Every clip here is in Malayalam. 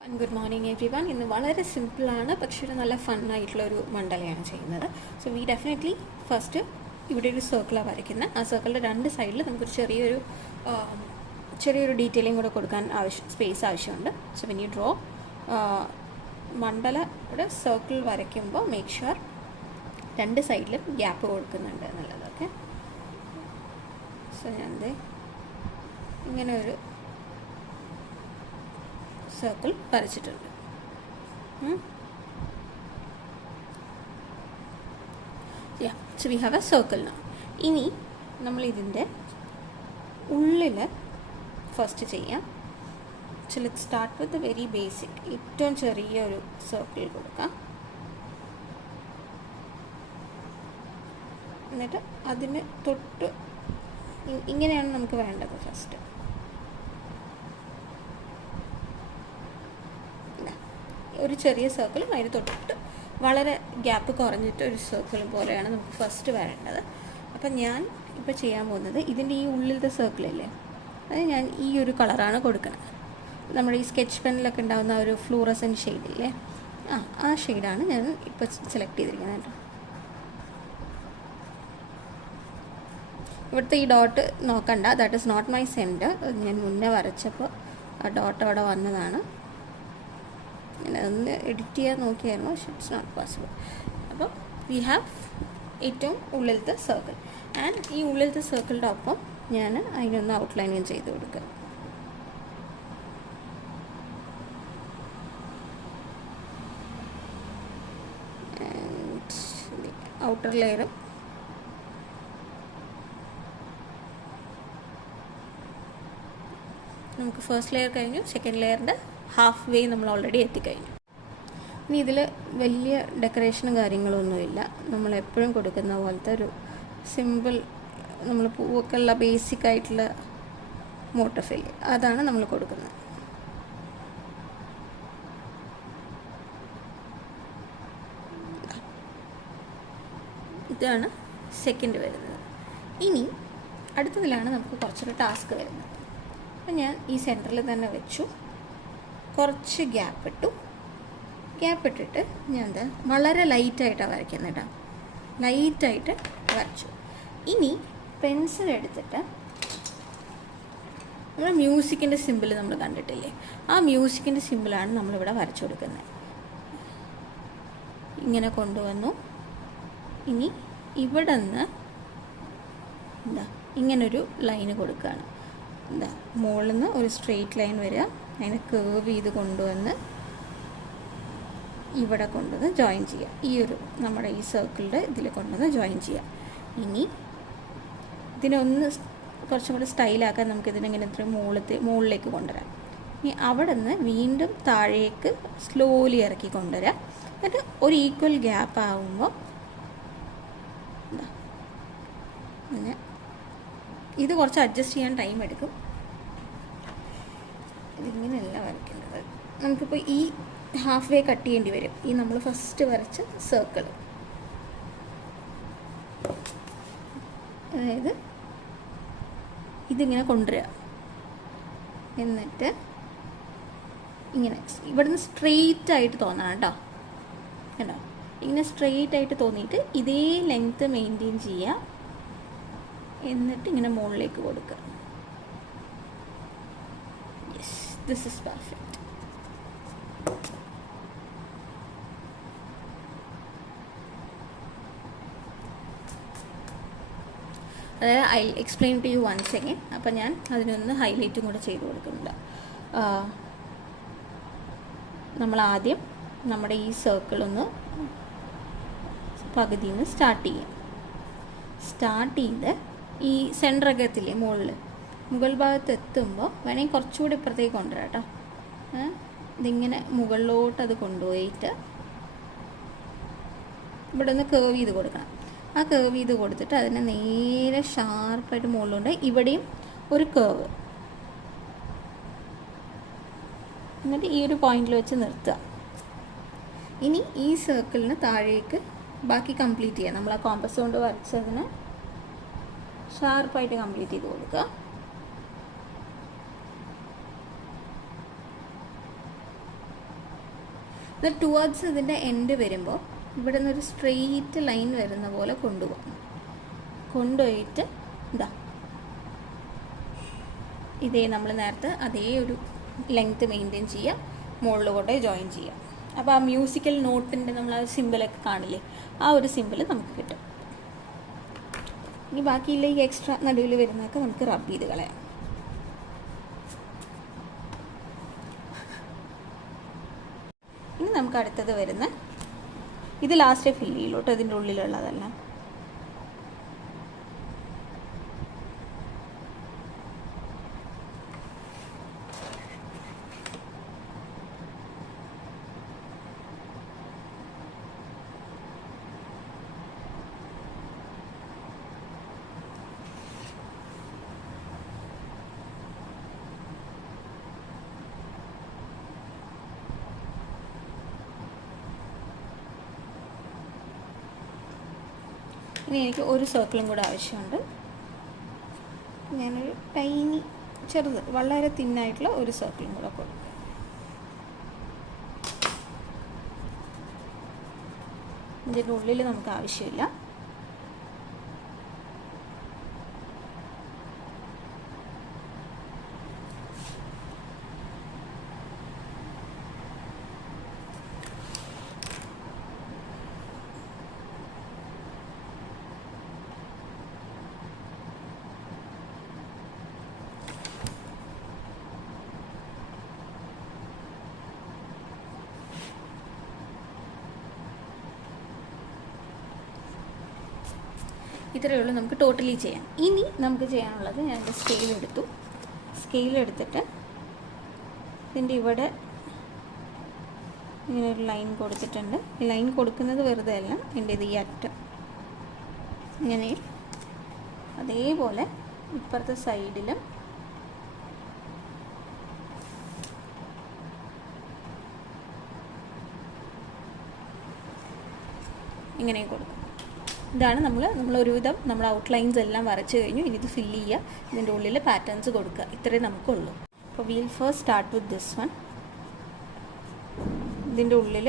Good morning every one. ഇന്ന് വളരെ സിമ്പിളാണ്, പക്ഷേ ഒരു നല്ല ഫണ്ണായിട്ടുള്ളൊരു മണ്ഡലയാണ് ചെയ്യുന്നത്. സോ വി ഡെഫിനറ്റ്ലി ഫസ്റ്റ് ഇവിടെ ഒരു സർക്കിളാണ് വരയ്ക്കുന്നത്. ആ സർക്കിളിൻ്റെ രണ്ട് സൈഡിൽ നമുക്കൊരു ചെറിയൊരു ഡീറ്റെയിലിംഗ് കൂടെ കൊടുക്കാൻ സ്പേസ് ആവശ്യമുണ്ട്. സോ വെൻ യു ഡ്രോ മണ്ഡലയുടെ സർക്കിൾ വരയ്ക്കുമ്പോൾ മേക്ക് ഷുവർ രണ്ട് സൈഡിലും ഗ്യാപ്പ് കൊടുക്കുന്നുണ്ട് എന്നുള്ളത്. ഓക്കെ, സോ ഞാൻ ഇങ്ങനെ ഒരു സർക്കിൾ വരച്ചിട്ടുണ്ട്. So we have A circle now. ഇനി നമ്മൾ ഇതിൻ്റെ ഉള്ളിൽ ഫസ്റ്റ് ചെയ്യാം. So let's start with very basic, ഏറ്റവും ചെറിയൊരു സർക്കിൾ കൊടുക്കാം. എന്നിട്ട് അതിന് തൊട്ട് ഇങ്ങനെയാണ് നമുക്ക് വേണ്ടത്. ഫസ്റ്റ് ഒരു ചെറിയ സർക്കിളും അതിന് തൊട്ട് വളരെ ഗ്യാപ്പ് കുറഞ്ഞിട്ട് ഒരു സർക്കിൾ പോലെയാണ് നമുക്ക് ഫസ്റ്റ് വരേണ്ടത്. അപ്പം ഞാൻ ഇപ്പോൾ ചെയ്യാൻ പോകുന്നത് ഇതിൻ്റെ ഈ ഉള്ളിലത്തെ സർക്കിളില്ലേ, അത് ഞാൻ ഈ ഒരു കളറാണ് കൊടുക്കുന്നത്. നമ്മുടെ ഈ സ്കെച്ച് പെന്നിലൊക്കെ ഉണ്ടാകുന്ന ഒരു ഫ്ലൂറസെൻറ്റ് ഷെയ്ഡില്ലേ, ആ ഷെയ്ഡാണ് ഞാൻ ഇപ്പോൾ സെലക്ട് ചെയ്തിരിക്കുന്നത് കേട്ടോ. ഇവിടുത്തെ ഈ ഡോട്ട് നോക്കണ്ട, that is not my centre. ഞാൻ മുന്നേ വരച്ചപ്പോൾ ആ ഡോട്ട് അവിടെ വന്നതാണ്. അതൊന്ന് എഡിറ്റ് ചെയ്യാൻ നോക്കിയായിരുന്നു, പക്ഷെ ഇറ്റ്സ് നോട്ട് പോസിബിൾ. അപ്പോൾ വി ഹാവ് ഏറ്റവും ഉള്ളിലത്തെ സർക്കിൾ. ആൻഡ് ഈ ഉള്ളിലത്തെ സർക്കിളിൻ്റെ ഒപ്പം ഞാൻ അതിനൊന്ന് ഔട്ട്ലൈനിങ് ചെയ്ത് കൊടുക്കുക. ഔട്ടർ ലെയറും നമുക്ക് ഫസ്റ്റ് ലെയർ കഴിഞ്ഞു, സെക്കൻഡ് ലെയറിൻ്റെ ഹാഫ് വേ നമ്മൾ ഓൾറെഡി എത്തിക്കഴിഞ്ഞു. ഇനി ഇതിൽ വലിയ ഡെക്കറേഷനും കാര്യങ്ങളൊന്നുമില്ല. നമ്മളെപ്പോഴും കൊടുക്കുന്ന പോലത്തെ ഒരു സിമ്പിൾ, നമ്മൾ പൂവൊക്കെ ഉള്ള ബേസിക് ആയിട്ടുള്ള മോട്ടോഫില്, അതാണ് നമ്മൾ കൊടുക്കുന്നത്. ഇതാണ് സെക്കൻഡ് വരുന്നത്. ഇനി അടുത്തതിലാണ് നമുക്ക് കുറച്ചൊരു ടാസ്ക് വരുന്നത്. അപ്പം ഞാൻ ഈ സെൻറ്ററിൽ തന്നെ വെച്ചു, കുറച്ച് ഗ്യാപ്പ് ഇട്ടിട്ട് ഞാൻ വളരെ ലൈറ്റായിട്ടാണ് വരയ്ക്കുന്നത് കേട്ടോ. ലൈറ്റായിട്ട് വരച്ചു. ഇനി പെൻസിൽ എടുത്തിട്ട് നമ്മൾ മ്യൂസിക്കിൻ്റെ സിമ്പിൾ നമ്മൾ കണ്ടിട്ടില്ലേ, ആ മ്യൂസിക്കിൻ്റെ സിമ്പിളാണ് നമ്മളിവിടെ വരച്ചു കൊടുക്കുന്നത്. ഇങ്ങനെ കൊണ്ടുവന്നു. ഇനി ഇവിടെ നിന്ന് ഇങ്ങനൊരു ലൈന് കൊടുക്കുകയാണ്. മുകളിൽ നിന്ന് ഒരു സ്ട്രെയിറ്റ് ലൈൻ വരിക, അതിനെ കേർവ് ചെയ്ത് കൊണ്ടുവന്ന് ഇവിടെ കൊണ്ടുവന്ന് ജോയിൻ ചെയ്യുക. ഈ ഒരു നമ്മുടെ ഈ സർക്കിളിൻ്റെ ഇതിൽ കൊണ്ടുവന്ന് ജോയിൻ ചെയ്യുക. ഇനി ഇതിനൊന്ന് കുറച്ചും കൂടി സ്റ്റൈലാക്കാൻ നമുക്കിതിനെങ്ങനെ ഇത്രയും മുകളിലേക്ക് കൊണ്ടുവരാം. ഇനി അവിടെ നിന്ന് വീണ്ടും താഴേക്ക് സ്ലോലി ഇറക്കി കൊണ്ടുവരാം. എന്നിട്ട് ഒരു ഈക്വൽ ഗ്യാപ്പ് ആകുമ്പോൾ അങ്ങനെ ഇത് കുറച്ച് അഡ്ജസ്റ്റ് ചെയ്യാൻ ടൈം എടുക്കും. ഇതിങ്ങനെയല്ല വരയ്ക്കുന്നത്. നമുക്കിപ്പോൾ ഈ ഹാഫ് വേ കട്ട് ചെയ്യേണ്ടി വരും. ഈ നമ്മൾ ഫസ്റ്റ് വരച്ച സർക്കിൾ, അതായത് ഇതിങ്ങനെ കൊണ്ടുവരിക. എന്നിട്ട് ഇങ്ങനെ ഇവിടുന്ന് സ്ട്രെയിറ്റ് ആയിട്ട് തോന്നണം കേട്ടോ. കേട്ടോ, ഇങ്ങനെ സ്ട്രെയിറ്റ് ആയിട്ട് തോന്നിയിട്ട് ഇതേ ലെങ്ത്ത് മെയിൻറ്റെയിൻ ചെയ്യുക. എന്നിട്ട് ഇങ്ങനെ മുകളിലേക്ക് കൊടുക്കുക. Yes, this is perfect. അതായത് I explain to you once again. അപ്പം ഞാൻ അതിനൊന്ന് ഹൈലൈറ്റും കൂടെ ചെയ്ത് കൊടുക്കുന്നുണ്ട്. നമ്മൾ ആദ്യം നമ്മുടെ ഈ സർക്കിളൊന്ന് പകുതിയിൽ നിന്ന് സ്റ്റാർട്ട് ചെയ്ത് ഈ സെൻറ്ററൊക്കെ എത്തില്ലേ മുകൾ ഭാഗത്ത് എത്തുമ്പോൾ വേണമെങ്കിൽ കുറച്ചുകൂടി ഇപ്പുറത്തേക്ക് കൊണ്ടുവരാം കേട്ടോ. ഇതിങ്ങനെ മുകളിലോട്ട് അത് കൊണ്ടുപോയിട്ട് ഇവിടെ ഒന്ന് കേർവ് ചെയ്ത് കൊടുക്കണം. ആ കേർവ് ചെയ്ത് കൊടുത്തിട്ട് അതിനെ നേരെ ഷാർപ്പായിട്ട് മുകളിലുണ്ട്. ഇവിടെയും ഒരു കേർവ്, എന്നിട്ട് ഈ ഒരു പോയിന്റിൽ വെച്ച് നിർത്തുക. ഇനി ഈ സർക്കിളിന് താഴേക്ക് ബാക്കി കംപ്ലീറ്റ് ചെയ്യാം. നമ്മൾ ആ കോമ്പസ് കൊണ്ട് വരച്ചതിന് ഷാർപ്പായിട്ട് കംപ്ലീറ്റ് ചെയ്ത് കൊടുക്കുക. ഇത് ടുവേർഡ്സ് ഇതിൻ്റെ എൻഡ് വരുമ്പോൾ ഇവിടെ നിന്നൊരു സ്ട്രെയിറ്റ് ലൈൻ വരുന്ന പോലെ കൊണ്ടുപോകും. കൊണ്ടുപോയിട്ട് ഇതാ ഇതേ നമ്മൾ നേരത്തെ അതേ ഒരു ലെങ്ത്ത് മെയിൻറ്റെയിൻ ചെയ്യുക, മുകളിൽ കൊണ്ടേ ജോയിൻ ചെയ്യുക. അപ്പോൾ ആ മ്യൂസിക്കൽ നോട്ടിൻ്റെ നമ്മൾ ആ സിമ്പിളൊക്കെ കാണില്ലേ, ആ ഒരു സിമ്പിൾ നമുക്ക് കിട്ടും. ഇനി ബാക്കിയില്ല ഈ എക്സ്ട്രാ നടുവിൽ വരുന്നതൊക്കെ നമുക്ക് റബ്ബ് ചെയ്ത് കളയാം. ഇനി നമുക്ക് അടുത്തത് വരുന്ന ഇത് ലാസ്റ്റ് ഫില്ല് ചെയ്യുള്ളൂ ഇതിൻ്റെ ഉള്ളിലുള്ളതെല്ലാം. ഇനി എനിക്ക് ഒരു സർക്കിളും കൂടെ ആവശ്യമുണ്ട്. ഞാനൊരു ടൈനി ചെറുത് വളരെ തിന്നായിട്ടുള്ള ഒരു സർക്കിളും കൂടെ കൊടുക്കും. ഇതിൻ്റെ ഉള്ളിൽ നമുക്ക് ആവശ്യമില്ല. ഇത്രയേ ഉള്ളൂ നമുക്ക് ടോട്ടലി ചെയ്യാം. ഇനി നമുക്ക് ചെയ്യാനുള്ളത് ഞാൻ എൻ്റെ സ്കെയിലെടുത്തിട്ട് ഇതിൻ്റെ ഇവിടെ ഇങ്ങനെ ഒരു ലൈൻ കൊടുത്തിട്ടുണ്ട്. ഈ ലൈൻ കൊടുക്കുന്നത് വെറുതെ അല്ല, എൻ്റെ ഇത് ഈ അറ്റം ഇങ്ങനെ അതേപോലെ ഇപ്പുറത്തെ സൈഡിലും ഇങ്ങനെ കൊടുക്കും. ഇതാണ് നമ്മൾ ഒരുവിധം നമ്മൾ ഔട്ട്ലൈൻസ് എല്ലാം വരച്ച് കഴിഞ്ഞു. ഇനി ഇത് ഫില്ല് ചെയ്യുക, ഇതിൻ്റെ ഉള്ളിൽ പാറ്റേൺസ് കൊടുക്കുക. ഇത്രയും നമുക്കുള്ളൂ. അപ്പോൾ wheel first start with this one. ഇതിൻ്റെ ഉള്ളിൽ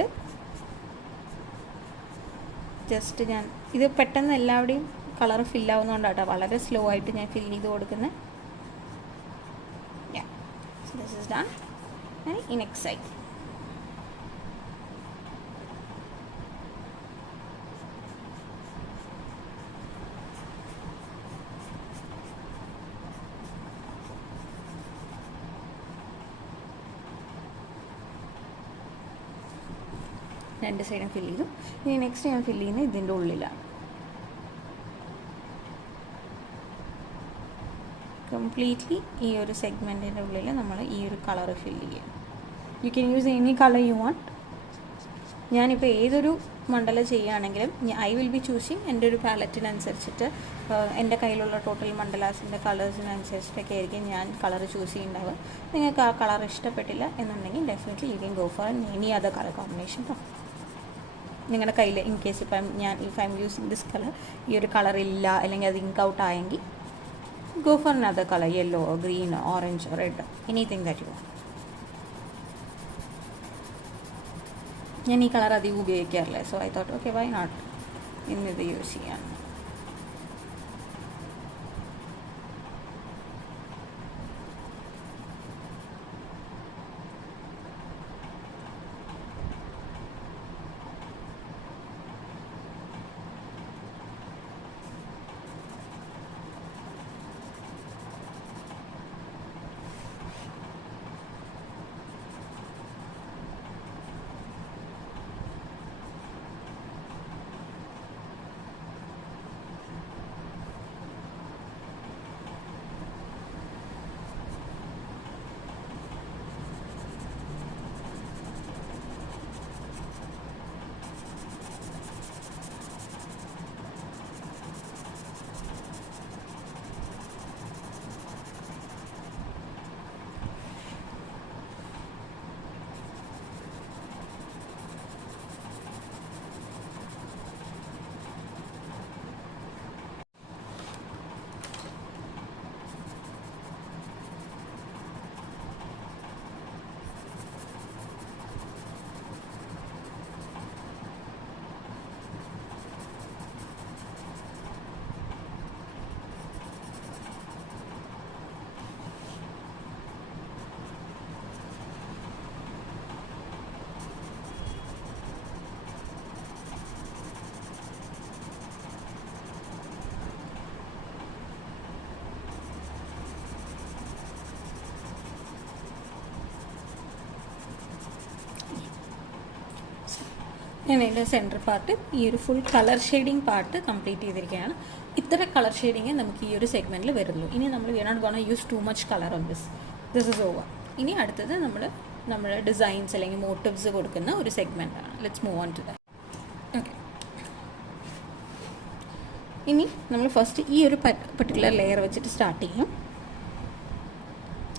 ജസ്റ്റ് ഞാൻ ഇത് പെട്ടെന്ന് എല്ലാവരുടെയും കളർ ഫില്ലാവുന്നതുകൊണ്ടാട്ടോ വളരെ സ്ലോ ആയിട്ട് ഞാൻ ഫില്ല് ചെയ്ത് കൊടുക്കുന്നത്. So this is done. And next side. രണ്ട് സൈഡും ഫില്ല് ചെയ്തു. ഇനി നെക്സ്റ്റ് ഞാൻ ഫില്ല് ചെയ്യുന്നത് ഇതിൻ്റെ ഉള്ളിലാണ്. കംപ്ലീറ്റ്ലി ഈ ഒരു സെഗ്മെൻറ്റിൻ്റെ ഉള്ളിൽ നമ്മൾ ഈ ഒരു കളർ ഫില്ല് ചെയ്യും. You can use any colour you want. ഞാനിപ്പോൾ ഏതൊരു മണ്ഡല ചെയ്യുകയാണെങ്കിലും ഐ വിൽ ബി ചൂസിങ് എൻ്റെ ഒരു പാലറ്റിനനുസരിച്ചിട്ട് എൻ്റെ കയ്യിലുള്ള ടോട്ടൽ മണ്ഡലാസിൻ്റെ കളേഴ്സിനനുസരിച്ചിട്ടൊക്കെ ആയിരിക്കും ഞാൻ കളർ ചൂസ് ചെയ്യുന്നുണ്ടാവുക. നിങ്ങൾക്ക് ആ കളർ ഇഷ്ടപ്പെട്ടില്ല എന്നുണ്ടെങ്കിൽ definitely you can go for any other colour combination. നിങ്ങളുടെ കയ്യിൽ ഇൻ കേസ് ഇപ്പം if I M using this colour, ഈ ഒരു കളർ ഇല്ല അല്ലെങ്കിൽ അത് ഇങ്ക് ഔട്ട് ആയെങ്കിൽ go for another color, yellow or green or orange or red, anything that you want. ഞാൻ ഈ കളർ അധികം ഉപയോഗിക്കാറില്ല, so I thought okay why not ഇന്നിത് യൂസ് ചെയ്യാൻ. ഞാൻ എൻ്റെ സെൻറ്റർ പാർട്ട് ഈ ഒരു full colour shading part complete ചെയ്തിരിക്കുകയാണ്. ഇത്ര കളർ ഷെയ്ഡിങ്ങേ നമുക്ക് ഈ ഒരു സെഗ്മെൻറ്റിൽ വരുള്ളൂ. ഇനി നമ്മൾ we are not gonna use too much colour on this is over. ഇനി അടുത്തത് നമ്മൾ ഡിസൈൻസ് അല്ലെങ്കിൽ മോട്ടീവ്സ് കൊടുക്കുന്ന ഒരു സെഗ്മെൻറ്റാണ്. Let's move on to that. Okay, ഇനി നമ്മൾ ഫസ്റ്റ് ഈ ഒരു പർട്ടിക്കുലർ ലെയർ വെച്ചിട്ട് സ്റ്റാർട്ട് ചെയ്യും.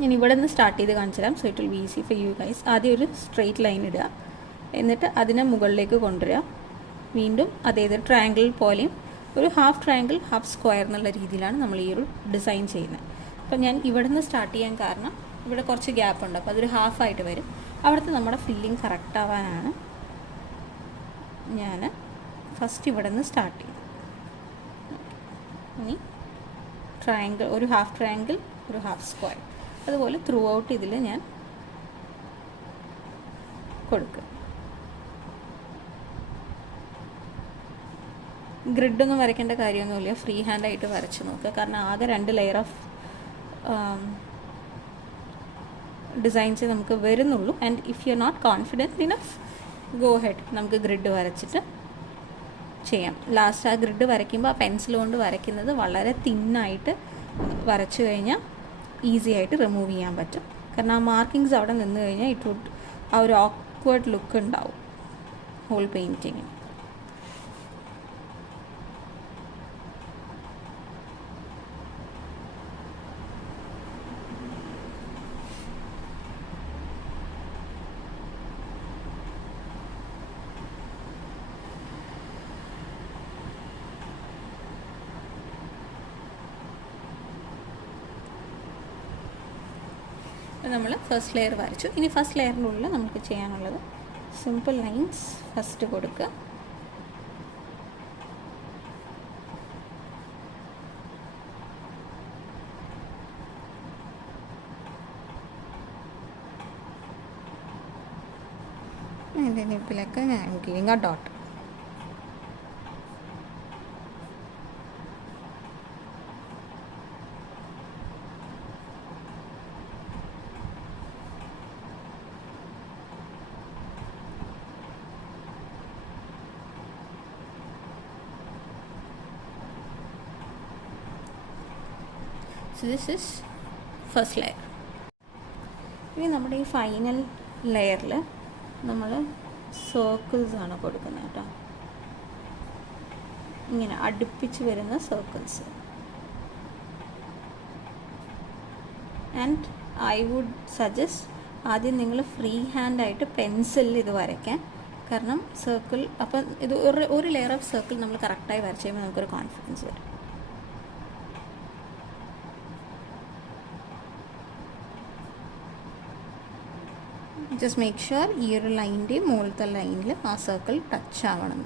ഞാൻ ഇവിടെ നിന്ന് സ്റ്റാർട്ട് ചെയ്ത് കാണിച്ചു തരാം. So it will be easy for you guys. ആദ്യം ഒരു സ്ട്രെയിറ്റ് ലൈൻ ഇടുക, എന്നിട്ട് അതിനെ മുകളിലേക്ക് കൊണ്ടുവരിക. വീണ്ടും അതേത് ട്രയാങ്കിൾ പോലെയും ഒരു ഹാഫ് ട്രയാങ്കിൾ ഹാഫ് സ്ക്വയർ എന്നുള്ള രീതിയിലാണ് നമ്മൾ ഈ ഒരു ഡിസൈൻ ചെയ്യുന്നത്. അപ്പം ഞാൻ ഇവിടെ നിന്ന് സ്റ്റാർട്ട് ചെയ്യാൻ കാരണം ഇവിടെ കുറച്ച് ഗ്യാപ്പ് ഉണ്ട്, അപ്പോൾ അതൊരു ഹാഫായിട്ട് വരും. അവിടുത്തെ നമ്മുടെ ഫില്ലിങ് കറക്റ്റ് ആവാനാണ് ഞാൻ ഫസ്റ്റ് ഇവിടെ നിന്ന് സ്റ്റാർട്ട് ചെയ്തത്. ഇനി ട്രയാങ്കിൾ, ഒരു ഹാഫ് ട്രയാങ്കിൾ, ഒരു ഹാഫ് സ്ക്വയർ, അതുപോലെ ത്രൂ ഔട്ട് ഇതിൽ ഞാൻ കൊടുക്കും. ഗ്രിഡൊന്നും വരയ്ക്കേണ്ട കാര്യമൊന്നുമില്ല, ഫ്രീ ഹാൻഡായിട്ട് വരച്ച് നോക്കുക. കാരണം ആകെ 2 ലെയർ ഓഫ് ഡിസൈൻസ് നമുക്ക് വരുന്നുള്ളൂ. And if you are not confident enough, go head, നമുക്ക് ഗ്രിഡ് വരച്ചിട്ട് ചെയ്യാം. ലാസ്റ്റ് ആ ഗ്രിഡ് വരയ്ക്കുമ്പോൾ ആ പെൻസിൽ കൊണ്ട് വരയ്ക്കുന്നത് വളരെ തിന്നായിട്ട് വരച്ചു കഴിഞ്ഞാൽ ഈസി ആയിട്ട് റിമൂവ് ചെയ്യാൻ പറ്റും. കാരണം ആ മാർക്കിങ്സ് അവിടെ നിന്ന് കഴിഞ്ഞാൽ ഇറ്റ് വുഡ് ആ ഒരു ഓക്വേർഡ് ലുക്ക് ഉണ്ടാവും ഹോൾ പെയിൻറ്റിങ്ങിന്. നമ്മൾ ഫസ്റ്റ് ലെയർ വരച്ചു. ഇനി ഫസ്റ്റ് ലെയറിനുള്ളിൽ നമുക്ക് ചെയ്യാനുള്ളത് സിമ്പിൾ ലൈൻസ് ഫസ്റ്റ് കൊടുക്കുക. അതിൻ്റെ നിപ്പിലൊക്കെ ഞാൻ giving A dot. So this is first layer. ഇനി നമ്മുടെ ഈ ഫൈനൽ ലെയറിൽ നമ്മൾ സർക്കിൾസ് ആണ് കൊടുക്കുന്നത് കേട്ടോ. ഇങ്ങനെ അടുപ്പിച്ച് വരുന്ന circles. And I would suggest ആദ്യം നിങ്ങൾ ഫ്രീ ഹാൻഡായിട്ട് പെൻസിലിൽ ഇത് വരയ്ക്കാൻ. കാരണം സർക്കിൾ, അപ്പം ഇത് ഒരു ലെയർ ഓഫ് സർക്കിൾ നമ്മൾ കറക്റ്റായി വരച്ച് കഴിയുമ്പോൾ നമുക്കൊരു കോൺഫിഡൻസ് വരും. ജസ്റ്റ് മേക്ക് ഷുവർ ഈ ഒരു ലൈൻ്റെ മുകളിലത്തെ ലൈനിൽ ആ സർക്കിൾ ടച്ച് ആവണം.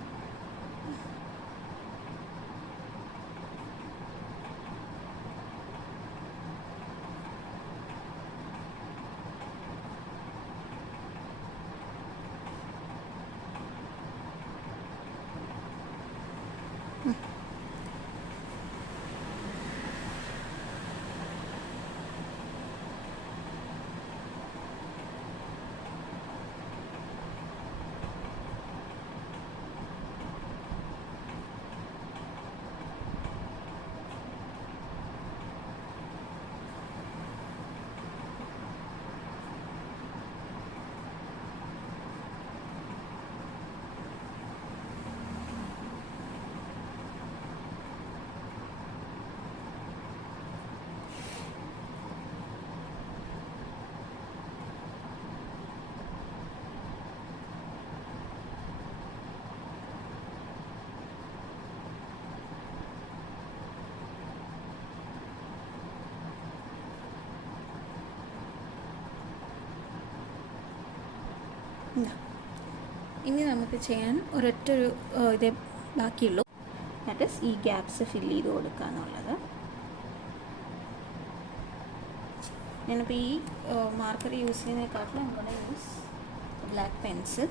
ഇനി നമുക്ക് ചെയ്യാൻ ഒരൊറ്റൊരു ഇതേ ബാക്കിയുള്ളൂ. ദാറ്റ് ഈസ് ഈ ഗ്യാപ്സ് ഫില്ല് ചെയ്ത് കൊടുക്കുക എന്നുള്ളത്. ഞാനിപ്പോൾ ഈ മാർക്കർ യൂസ് ചെയ്യുന്നതിനെക്കാട്ടിലും നമ്മുടെ use black pencil.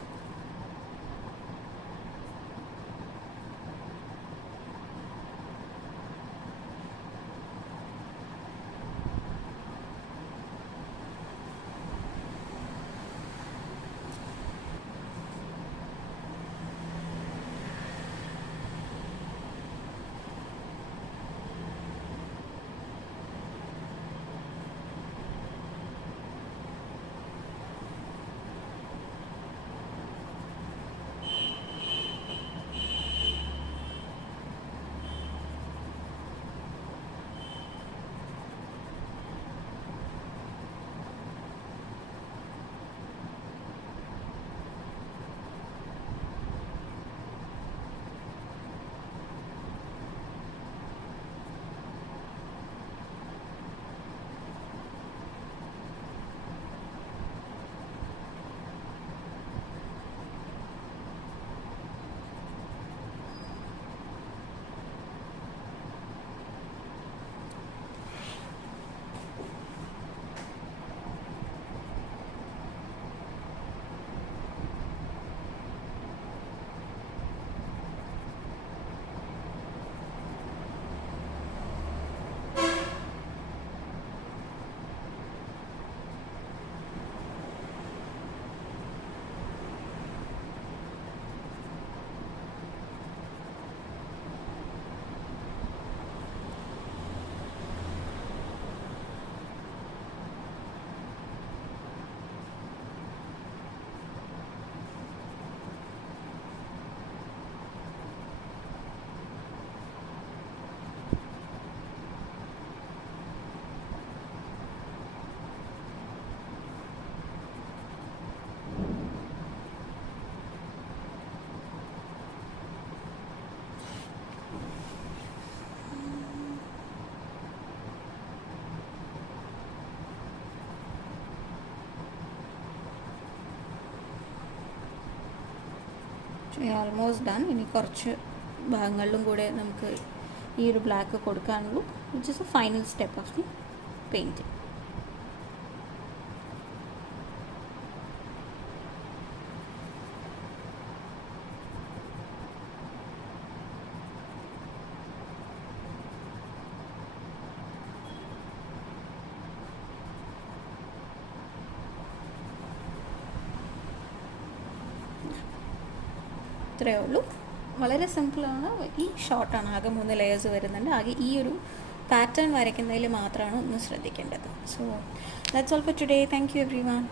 Almost done. ഇനി കുറച്ച് ഭാഗങ്ങളിലും കൂടെ നമുക്ക് ഈ ഒരു ബ്ലാക്ക് കൊടുക്കാനുള്ളൂ, which is a final step of the painting. ഇത്രയേ ഉള്ളൂ, വളരെ സിമ്പിളാണ്, ഈ ഷോർട്ടാണ്, ആകെ 3 ലെയേഴ്സ് വരുന്നുണ്ട്. ആകെ ഈ ഒരു പാറ്റേൺ വരയ്ക്കുന്നതിൽ മാത്രമാണ് ഒന്ന് ശ്രദ്ധിക്കേണ്ടത്. So that's all for today. Thank you every one.